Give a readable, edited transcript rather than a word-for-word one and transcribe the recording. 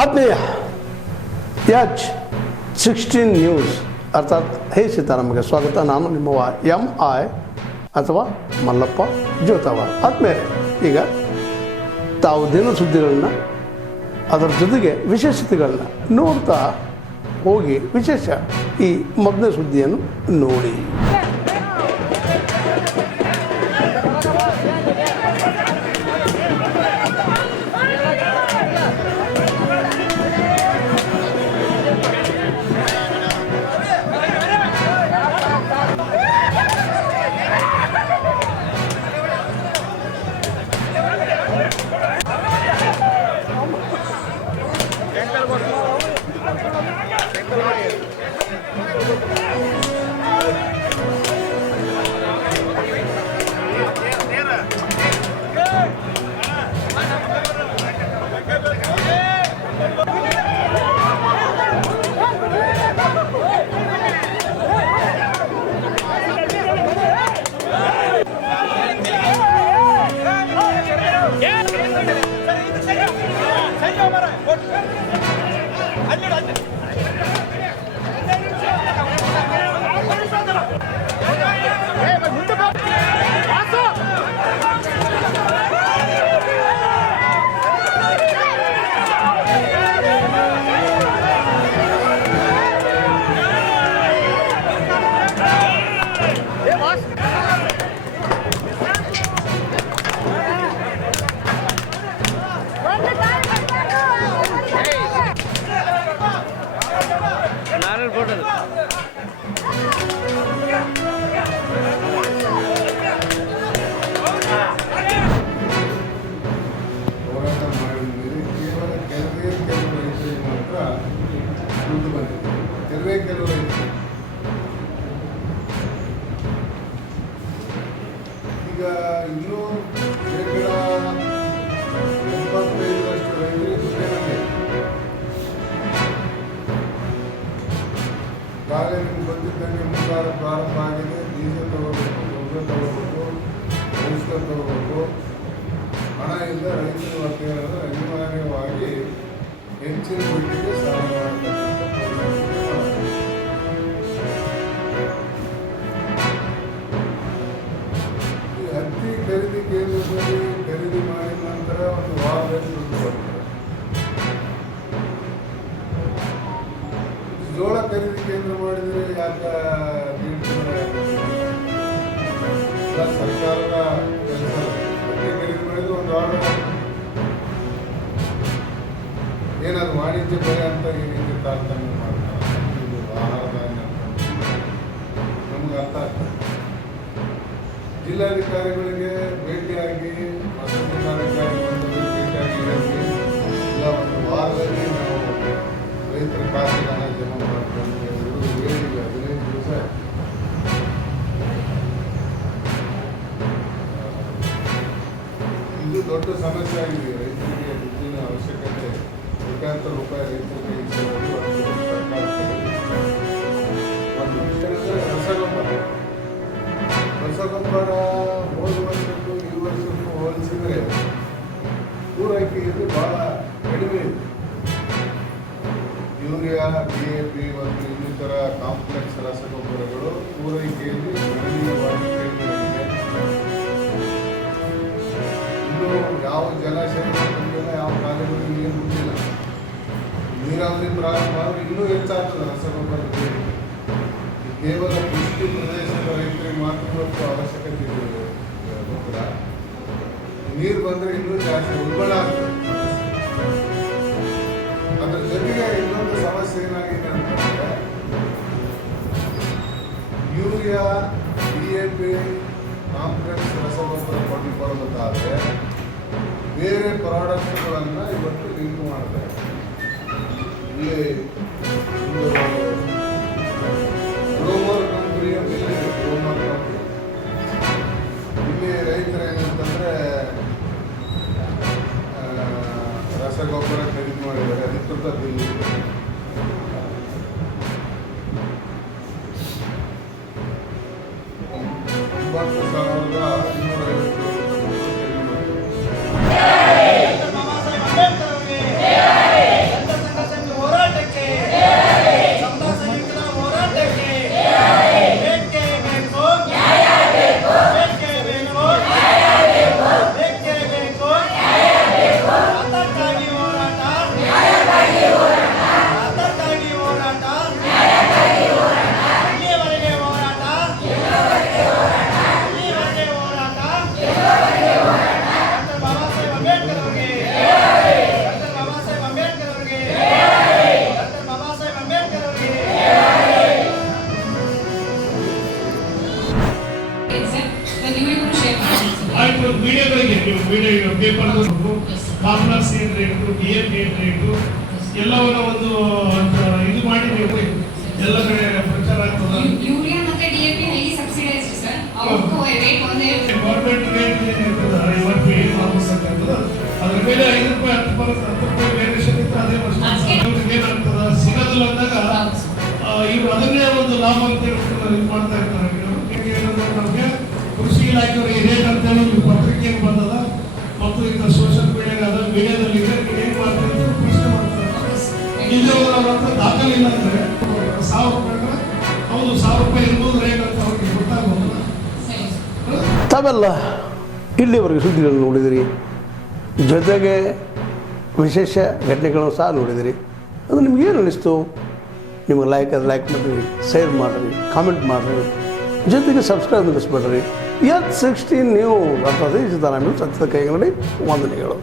ಆತ್ಮೀಯ H16 news ಅರ್ಥಾತ್ ಹೇ ಸೀತಾರಾಮಗೆ ಸ್ವಾಗತ. ನಾನು ನಿಮ್ಮವ MI ಅಥವಾ ಮಲ್ಲಪ್ಪ ಜೋತವ. ಆದ್ಮೇಲೆ ಈಗ ತಾವು ದಿನ ಸುದ್ದಿಗಳನ್ನ ಅದರ ಜೊತೆಗೆ ವಿಶೇಷತೆಗಳನ್ನ ನೋಡ್ತಾ ಹೋಗಿ ವಿಶೇಷ ಈ ಮೊದಲನೇ ಸುದ್ದಿಯನ್ನು ನೋಡಿ. ಈಗ ಇನ್ನೂ ಶೇಕಡ 85% ರೈತರಿಗೆ ಕಾಲೇ ನಿಮ್ಗೆ ಬಂದಿದ್ದಂಗೆ ಮುಂಗಾರು ಪ್ರಾರಂಭ ಆಗಿದೆ. ಡೀಸೆಲ್ ತಗೋಬೇಕು, ಗೊಬ್ಬರ ತಗೋಬೇಕು, ಔಷಧ ತಗೋಬೇಕು. ಹಣ ಇಲ್ಲ. ರೈತರು ಅಂತೇಳಿದ್ರೆ ಅನಿವಾರ್ಯವಾಗಿ ಹೆಚ್ಚಿನ ಮಟ್ಟಿಗೆ ಸಾಲ ಮಾಡತಕ್ಕಂಥ ಹತ್ತಿ ಖರೀದಿ ಕೇಂದ್ರದಲ್ಲಿ ಖರೀದಿ ಮಾಡಿದ ನಂತರ ಒಂದು ವಾರದಲ್ಲಿ ದುಡ್ಡು ಬರ್ತದೆ. ಜೋಳ ಖರೀದಿ ಕೇಂದ್ರ ಮಾಡಿದರೆ ಯಾಕೆ ಸರ್ಕಾರದ ಕೆಲಸ. ಹತ್ತಿ ಖರೀದಿ ಮಾಡಿದ್ರೆ ಒಂದು ವಾರ ಏನಾದ್ರು ವಾಣಿಜ್ಯ ಬೆಲೆ ಅಂತ ಈ ರೀತಿ ತಾರತಮ್ಯ ಮಾಡ್ತಾರೆ. ಇದು ಆಹಾರ ಧಾನ್ಯ ನಮ್ಗೆ ಅರ್ಥ ಆಗ್ತದೆ. ಜಿಲ್ಲಾಧಿಕಾರಿಗಳಿಗೆ ಭೇಟಿಯಾಗಿ ಜಿಲ್ಲಾಧಿಕಾರಿ ಭೇಟಿಯಾಗಿ ಇಲ್ಲ ಒಂದು ವಾರದಲ್ಲಿ ನಾವು ರೈತರ ಖಾತೆಗೆ ಹಣ ಜಮಾ ಮಾಡ್ಕೊಂಡು ಹೇಳಿಲ್ಲ. 15 ದಿವಸ ಇದು ದೊಡ್ಡ ಸಮಸ್ಯೆ ಆಗಿದೆ. ರೈತರಿಗೆ ದುಡ್ಡಿನ ಅವಶ್ಯಕತೆ. ಕೋಟ್ಯಾಂತರ ರೂಪಾಯಿ ರೈತರಿಗೆ ಒಂದು ರಸಗೊಬ್ಬರ ಹೋದ ವರ್ಷಕ್ಕೂ ಈ ವರ್ಷಕ್ಕೂ ಹೋಲಿಸಿದರೆ ಪೂರೈಕೆಯಲ್ಲಿ ಬಹಳ ಕಡಿಮೆ ಇದೆ. ಯೂರಿಯಾ, DAP ಮತ್ತು ಇನ್ನಿತರ ಕಾಂಪ್ಲೆಕ್ಸ್ ರಸಗೊಬ್ಬರಗಳು ಪೂರೈಕೆಯಲ್ಲಿ ಗಣನೀಯವಾಗಿ ಕಡಿಮೆ ಇದೆ. ಇನ್ನು ಯಾವ ಜಲಾಶಯ ಯಾವ ಕಾಲುವೆಗಳು ನೀರು ಬಿಟ್ಟಿಲ್ಲ. ನೀರಾವರಿ ಪ್ರಾರಂಭ ಆದರೆ ಇನ್ನೂ ಹೆಚ್ಚಾಗ್ತದೆ ರಸಗೊಬ್ಬರ ಬೇಡಿಕೆ. ಕೇವಲ ಕೃಷಿ ಪ್ರದೇಶದ ರೈತರಿಗೆ ಮಾತ್ರ ಮತ್ತು ಅವಶ್ಯಕತೆ ಇದೆ ಗೊಬ್ಬರ. ನೀರು ಬಂದರೆ ಇನ್ನೂ ಜಾಸ್ತಿ ಉಲ್ಬಣ ಆಗ್ತದೆ. ಅದರ ಜೊತೆಗೆ ಇನ್ನೊಂದು ಸಮಸ್ಯೆ ಏನಾಗಿದೆ ಅಂತಂದರೆ ಯೂರಿಯಾ, DAP ಕಾಂಪ್ಲೆಕ್ಸ್ ರಸಗೊಬ್ಬರ ಕೊಂಡುಕೊಳ್ಳಬೇಕಾದ್ರೆ ಬೇರೆ ಪ್ರಾಡಕ್ಟ್ಗಳನ್ನು ಇವತ್ತು ಲಿಂಕ್ ಮಾಡ್ತಾರೆ. ಇಲ್ಲಿ ಗ್ರೋಮರ್ ಕಂಪನಿಯ ಬೆಲೆ ಇದೆ. ಗ್ರೋಮರ್ ಕಂಪನಿ ಇಲ್ಲಿ ರೈತರು ಏನಂತಂದರೆ ರಸಗೊಬ್ಬರ ಖರೀದಿ ಮಾಡಿದ್ದಾರೆ. ಅಧಿಕೃತ ಬಿಲ್ 9,250 ಪೇಪರ್ ಕಾಂಪ್ಲೆಕ್ಸ್ ಏನ್ ರೇಟು, DAP ಏನ್ ರೇಟು ಎಲ್ಲವನ್ನ ಒಂದು ಇದು ಮಾಡಿ ನೀವು ಎಲ್ಲ ಕಡೆ ಪ್ರಚಾರ ಆಗ್ತದೆ. ಯೂರಿಯಾ ಮತ್ತೆ DAP ಹೈಲಿ ಸಬ್ಸಿಡೈಸ್ಡ್ ಸರ್. ಅವಕ್ಕೂ ರೇಟ್ ಒಂದೇ ಗೌರ್ಮೆಂಟ್ ರೇಟ್ ಏನಿರ್ತದೆ MRP ಫಾರ್ಮರ್ಸ್ ಅಂತ ಇರ್ತದೆ, ಅದ್ರ ಮೇಲೆ 5 ರೂಪಾಯಿ 10 ರೂಪಾಯಿ ವೇರಿಯೇಷನ್ ಇತ್ತು. ಅದೇ ಏನಾಗ್ತದೆ ಸಿಗೋದಿಲ್ಲ ಅಂದಾಗ ಇವರು ಅದನ್ನೇ ಒಂದು ಲಾಭ ಅಂತ ಇದು ಮಾಡ್ತಾ ಇರ್ತಾರೆ. ನಮಗೆ ಕೃಷಿ ಇಲಾಖೆಯವರಿಗೆ ರೇಟ್ ಅಂತೇಳಿ ಪತ್ರಿಕೆಯನ್ನು ಬಂದದ ಮತ್ತು ಈಗ ಸೋಷಿಯಲ್ ಮೀಡಿಯಾದಲ್ಲಿ ಏನ್ ಮಾಡ್ತಾರೆ ಪ್ರಶ್ನೆ ಮಾಡ್ತಾರೆ. ಇಲ್ಲಿ ಅವ್ರ ಹತ್ರ ದಾಖಲೆ ಇಲ್ಲ ಅಂದ್ರೆ 1000 ರೂಪಾಯಿ ಹೌದು 1000 ರೂಪಾಯಿ ಇರ್ಬೋದು ರೇಟ್ ಅಂತ ಅವ್ರಿಗೆ ಗೊತ್ತಾಗೋದಿಲ್ಲ. ತಾವೆಲ್ಲ ಇಲ್ಲಿವರೆಗೆ ಸುದ್ದಿಗಳನ್ನು ನೋಡಿದಿರಿ, ಜೊತೆಗೆ ವಿಶೇಷ ಘಟನೆಗಳನ್ನು ಸಹ ನೋಡಿದಿರಿ. ಅದು ನಿಮಗೇನು ಅನ್ನಿಸ್ತು? ನಿಮಗೆ ಲೈಕ್ ಮಾಡಿರಿ, ಶೇರ್ ಮಾಡಿರಿ, ಕಾಮೆಂಟ್ ಮಾಡಿರಿ, ಜೊತೆಗೆ ಸಬ್ಸ್ಕ್ರೈಬ್ ನಿಲ್ಲಿಸ್ಬೇಡ್ರಿ. H16 ನ್ಯೂಸ್ ಅರ್ಥಾತ್ ಈ ಸಿದ್ದರಾಮಯ್ಯ ಸತ್ಯದ ಕೈಗನ್ನಡಿ ವಂದನೆಗಳು.